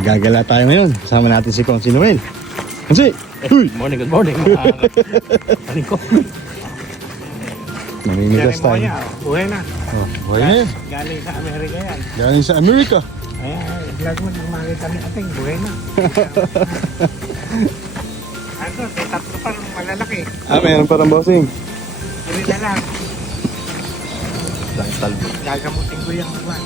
Gagala tayo ngayon. Kasama natin si Consi Noel. Consi! Good morning. Ano ko? Namimigas tayo. Buhay na. Oh, buhay na yan. Galing sa Amerika yan. Galing sa Amerika. Ayan, vlog mo nang makita ni ating buhay na. Ano, may tatlo pa ng malalaki. Meron parang bossing. Hindi na lang. Gagamutin ko yung iwan.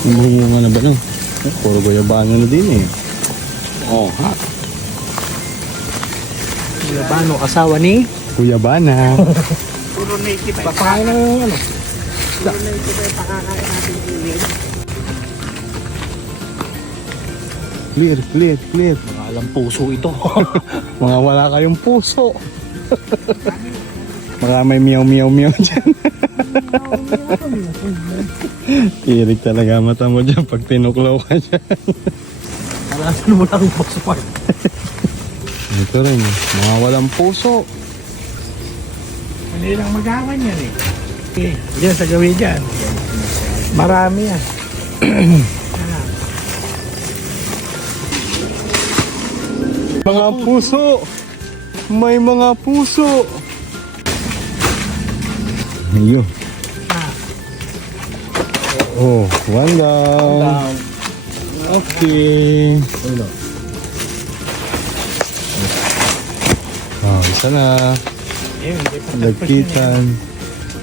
Bunga na ba no? Puro guyabano na din eh. Oh, ha? Guyabano, asawa ni? Guyabana. Puro native ay Papakain na yung ano. puro native ay pakakain natin gilid. Clear. Mga alam puso ito. Mga wala kayong puso. Baka may meow dyan. Kirig talaga mata mo dyan pag tinuklaw ka dyan. Alasan mo lang yung puso pa. Ito rin, mga walang puso. Hindi lang magawan yan eh. Okay, dyan sa gawin dyan. Marami yan. Mga puso! May mga puso! Ayun. Oh, one down. Okay. Oh, isa na. Eh, hindi pa Lagkitan.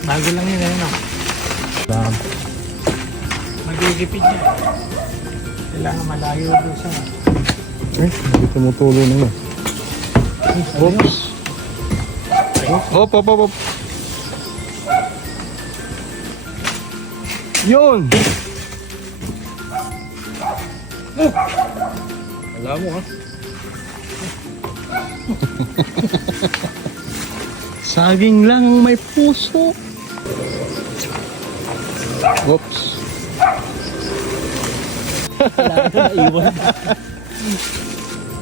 bago lang yun, ano? Magigipid yan. Kailangan malayo doon sa... Hindi tumutulo na yun. Oops. Hop. Yun! Alam mo ha? Saging lang ang may puso. Oops. Wala ka naiwan.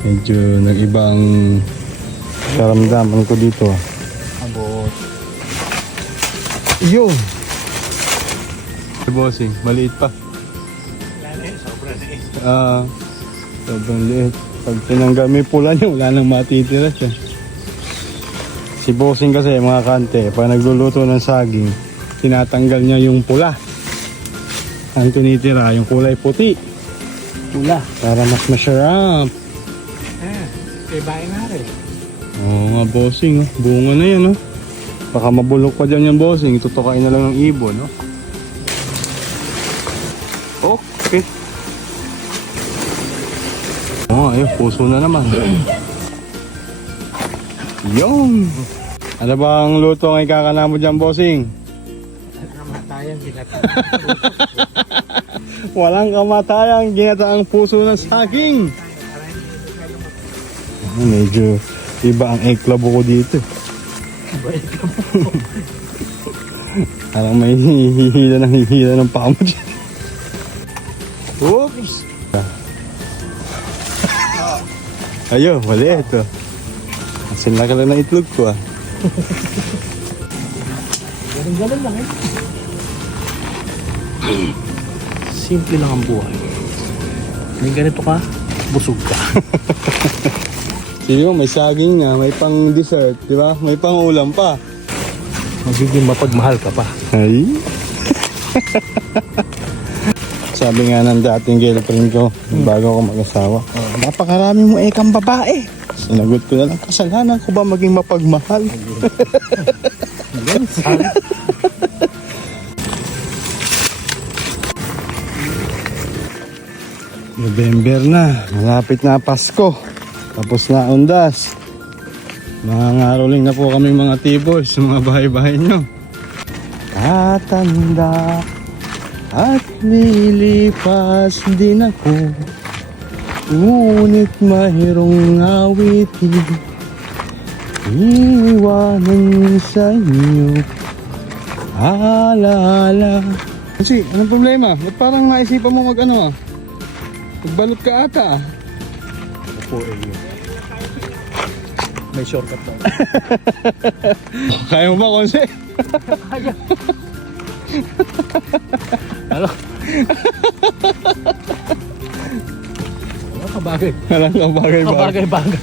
Medyo nag-ibang karamdaman ko dito. Abot. Yun! Bossing, maliit pa. Wala na eh, sobra na eh. Sobrang liit. Pag tinanggal may pula niya, wala nang matitira siya. Si Bossing kasi, mga kante, pag nagluluto ng saging, tinatanggal niya yung pula. Ang tinitira, yung kulay puti. Pula. Para mas masarap. Ibahin na rin. Oo nga, Bossing. Oh. Bunga na yan, oh. Baka mabulok pa dyan yung Bossing. Tutukain na lang ng ibon, no? Okay. Oh, ayun, puso na naman. Yung. Ano ba ang luto ang ikakana mo dyan, Bossing? Kamatayan, ginata. Walang kamatayan, ginataang puso ng saging. Medyo iba ang eklabo ko dito. Parang may hihila ng paa mo dyan. Oops! Ayo, mali ito. Asin na ka lang ng itlog ko ah. Ganun lang eh. Simple lang ang buhay. May ganito ka, busog ka. Sige mo, may saging na, may pang dessert, di ba? May pang ulam pa. Magiging mapagmahal ka pa. Ay! Sabi nga ng dating girlfriend ko, bago ako mag-asawa, napakarami mo ekang babae. Sinagot ko na lang, kasalanan ko ba maging mapagmahal? November na, malapit na Pasko. Tapos na undas. Mangangaroling na po kami mga tibos sa mga bahay-bahay nyo. Tatanda at lilipas din ako, ngunit mayroong awitin iiwanan sa inyo alaala. Kasi anong problema? Ba't parang naisipan mo mag-ano ah? Magbalot ka ata ah. Opo eh. May shortcut daw. Kaya mo ba, Konse? Kaya. Ano? Ano kabagay? Alam ka, bagay-bagay. Kabagay-bagay.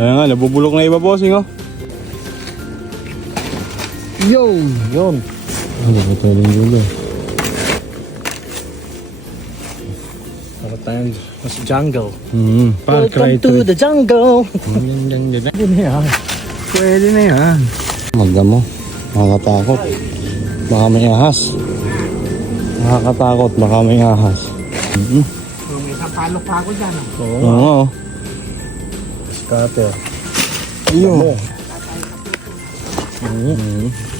Ayan nga, nabubulok na iba, bossing, oh. Yun. Ano ba tayo rin dulo? Dapat tayo mas jungle. Far Cry Welcome to 3. the jungle. Pwede Yun na yan. na yan. Magda mo. Nakakatakot. Baka may ahas. Nakakatakot. Baka may ahas. May sapalo pa ako dyan. Oo. Oo. Scatter. Ayun.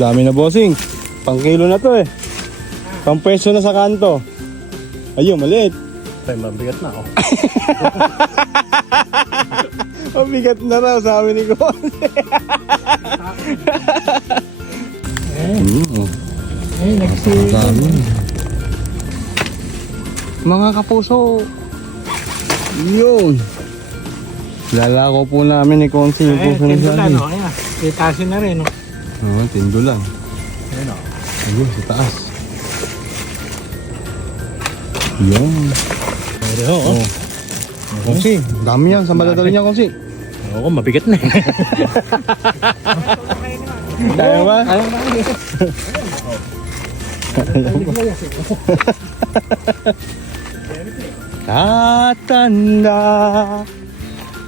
Dami na, bossing. Pang kilo na to eh. Pang peso na sa kanto. Ayun, maliit. Ay, mabigat na ako. Mabigat na raw, sabi ni Konse. Dami. Mga kapuso. Yun. Lalako po namin ni Konse yung puso ng Tindulan, saging. no? Ayan. Itasin na rin, no? Oo, tindo lang. Ayun o. Ayun, sa taas. Yun. Ayun o. Konse, dami yan. Sa maladali niya, Konse. Oo, mabigat na. Kaya ba? Ayaw na. Tatanda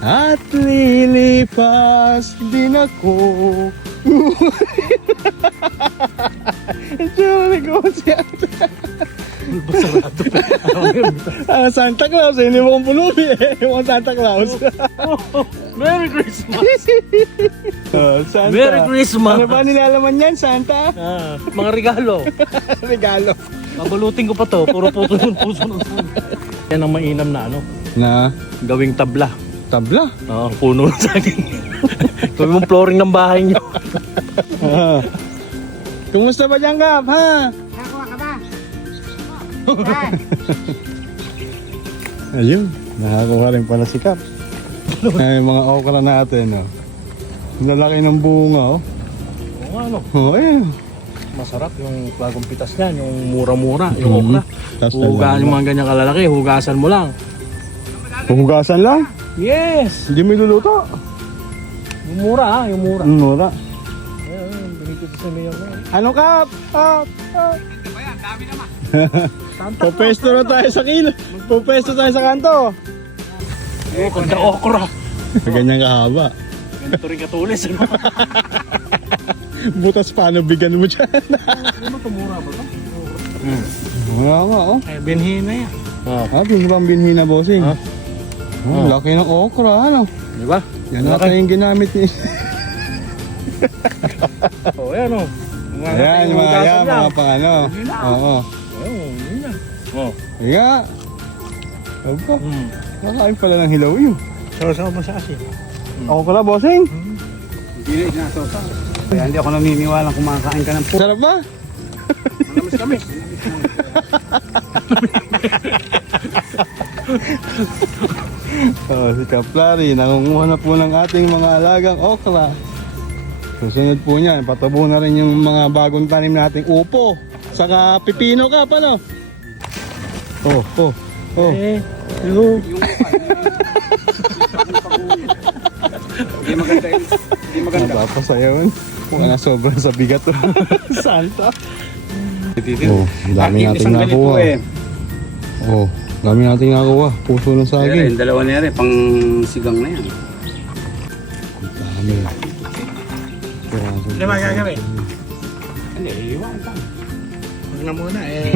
at lilipas din ako. Ito na ko siya. Basarado pa. Santa Claus, hindi mo kong pulubi eh. Yung Santa Claus. Merry Christmas. Santa. Merry Christmas. Ano ba nilalaman yan, Santa? Mga regalo. Regalo. Babalutin ko pa to. Puro puso ng puso ng puso. Yan ang mainam na ano. Na? Gawing tabla. Tabla. Oo, puno ng saging. Gawin mong flooring ng bahay nyo. Kumusta ba dyan, Kap? Ha? Nakakuha ka ba? Ayun, nakakuha rin pala si Kap. Ay, mga okra natin, oh. Ang lalaki ng bunga, oh. Oo, ano. Oh, ayun. Masarap yung bagong pitas niyan. Yung mura-mura. Yung okra. Tapos Hugasan yung mga ganyan kalalaki. Hugasan mo lang. Hugasan lang? Yes! Hindi mo iluluto? Yung mura ha. Yung mura. Mura. Ayun, binipit sa mayor mo. Ano, Kap? Kap? Kap? Santa Pupesto na tayo sa kilo. Pupesto tayo sa kanto. Oh, kanta okra. Ganyan kahaba. Ganito rin katulis. Ano? Butas paano bigyan mo dyan? Ano ba tumura ba ito? Wala nga, oh. Eh, binhin na yan. Ah, pinabang binhi na, bossing. Ah. Oh, laki ng okra, ano? Di ba? Yan ata yung ginamit ni... Oh, yan o. Ayan, mga pang ano. Oo. Ayun, yun yan. Oh. Higa. Aba, kakain pala ng hilaw yun. Sawa-sawa ba sa asin? Ako pala, bossing. Hindi na isinasota. Kaya hindi ako naniniwala kumakain ka ng po. Sarap ba? Malamis kami. Oh, si Kaplari, nangunguha na po ng ating mga alagang okra. Susunod po niyan, patabo na rin yung mga bagong tanim nating upo. Saka pipino ka, paano? Oh, oh, oh. Hello. Hindi maganda yun. Hindi maganda. Napapasayawan. Kung ano, sobrang sa bigat to. Santa. Oh, dami Akin, nating isang ganito nakuha. eh. Oh, dami nating nakuha. Puso ng saging. Dalawa na yan, pang sigang na yan. Dami. Hindi ba gagawin? Hindi, iwan ka. Huwag na muna eh.